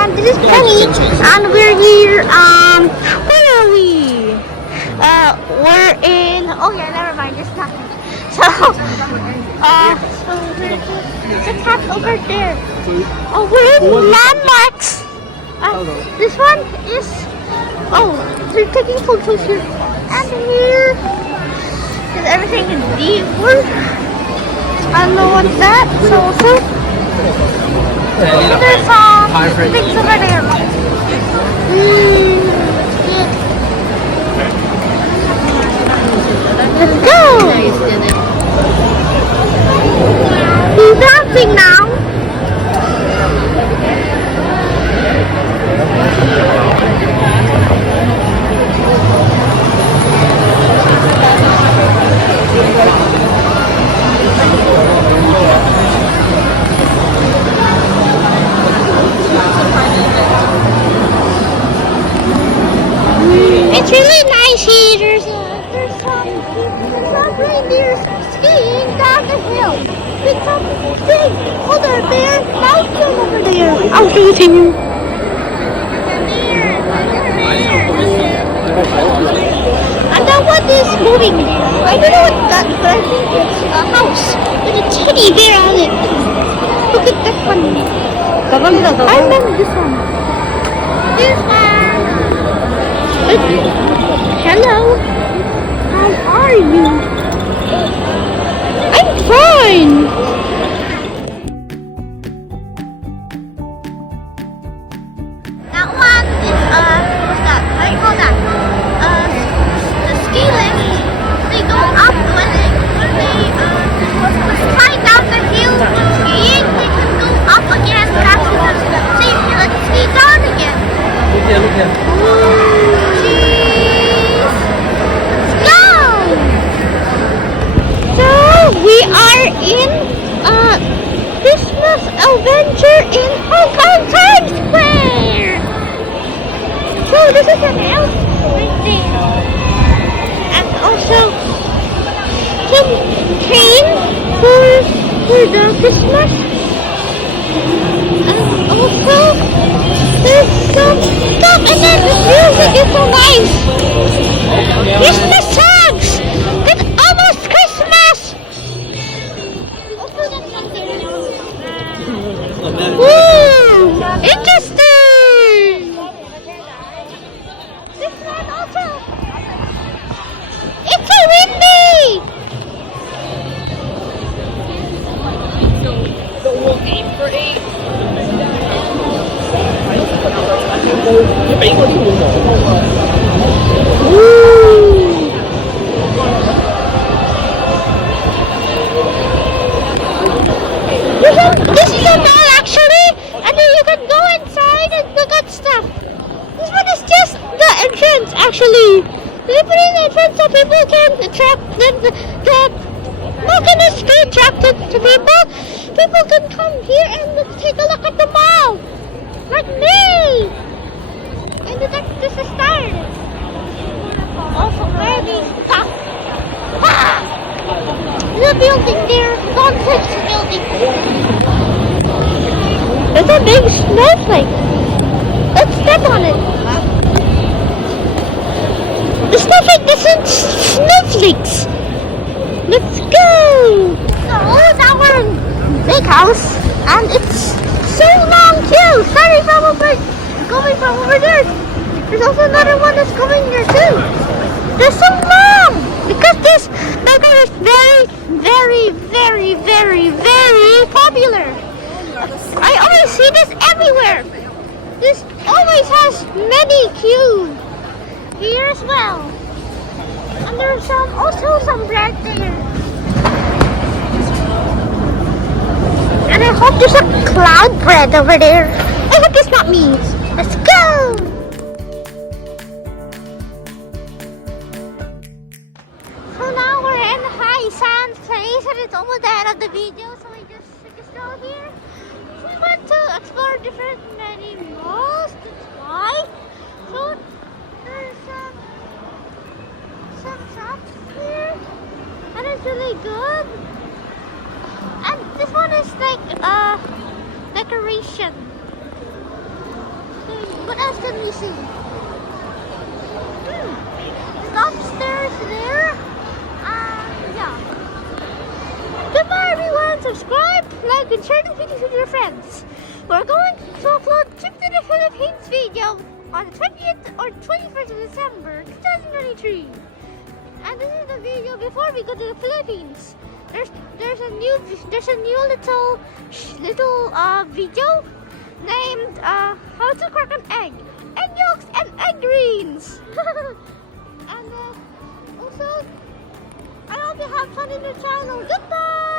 everyone, this is Penny, and we're here, where are we? We're in, oh yeah, never mind, there's nothing. So we're here, there's a cat over there. Oh, we're in landmarks. This one is, oh, we're taking photos here, and here is everything in deeper. I don't know what's that, so there's some things over there. Let's go! He's dancing now. It's really nice here. There's some reindeer skiing down the hill. With some big other bear mountain over there. I'll show you to you. And that one is moving. I don't know what that, but I think it's a house with a teddy bear on it. Look at that one. I remember this one. This one. Hello. How are you? I'm fine. That one is what's that? How do you call that? The ski lift. They go up when they slide down the hill skiing. They can go up again. That's the same hill and ski down again. Look here. We are in Christmas adventure in Hong Kong Times Square. So this is an elf right there, and also some train for the Christmas, and also there's some stuff, and then the music is so nice. Christmas songs. It's almost Christmas. Ooh, interesting! This one also. It's so windy! This is a mall actually, and then you can go inside and look at stuff. This one is just the entrance actually. They put in the entrance so people can attract them. Not gonna stay attracted to people. People can come here and take a look at the mall. Like me. And this is started. Also very stuff. There's a building there. Don't touch the building. There's a big snowflake. Let's step on it. The snowflake isn't snowflakes. Let's go. So now we're in big house, and it's so long too. Starting from over, going from over there. There's also another one that's coming here too. They're so long because this burger is very popular. I always see this everywhere. This always has many queues here as well. And there's also some bread there. And I hope there's a cloud bread over there. I hope it's not me. Let's go! So now we're in High Sand Place, and it's almost the end of the video, so we just go here. We want to explore different many malls to try. So there's some shops here, and it's really good. And this one is like decoration. What else can we see? Upstairs there. Yeah. Goodbye everyone. Subscribe, like, and share this video with your friends. We're going to upload Trip to the Philippines video on the 20th or 21st of December 2023. And this is the video before we go to the Philippines. There's a new little video named how to crack an egg yolks and egg greens. And also I hope you have fun in your channel. Goodbye.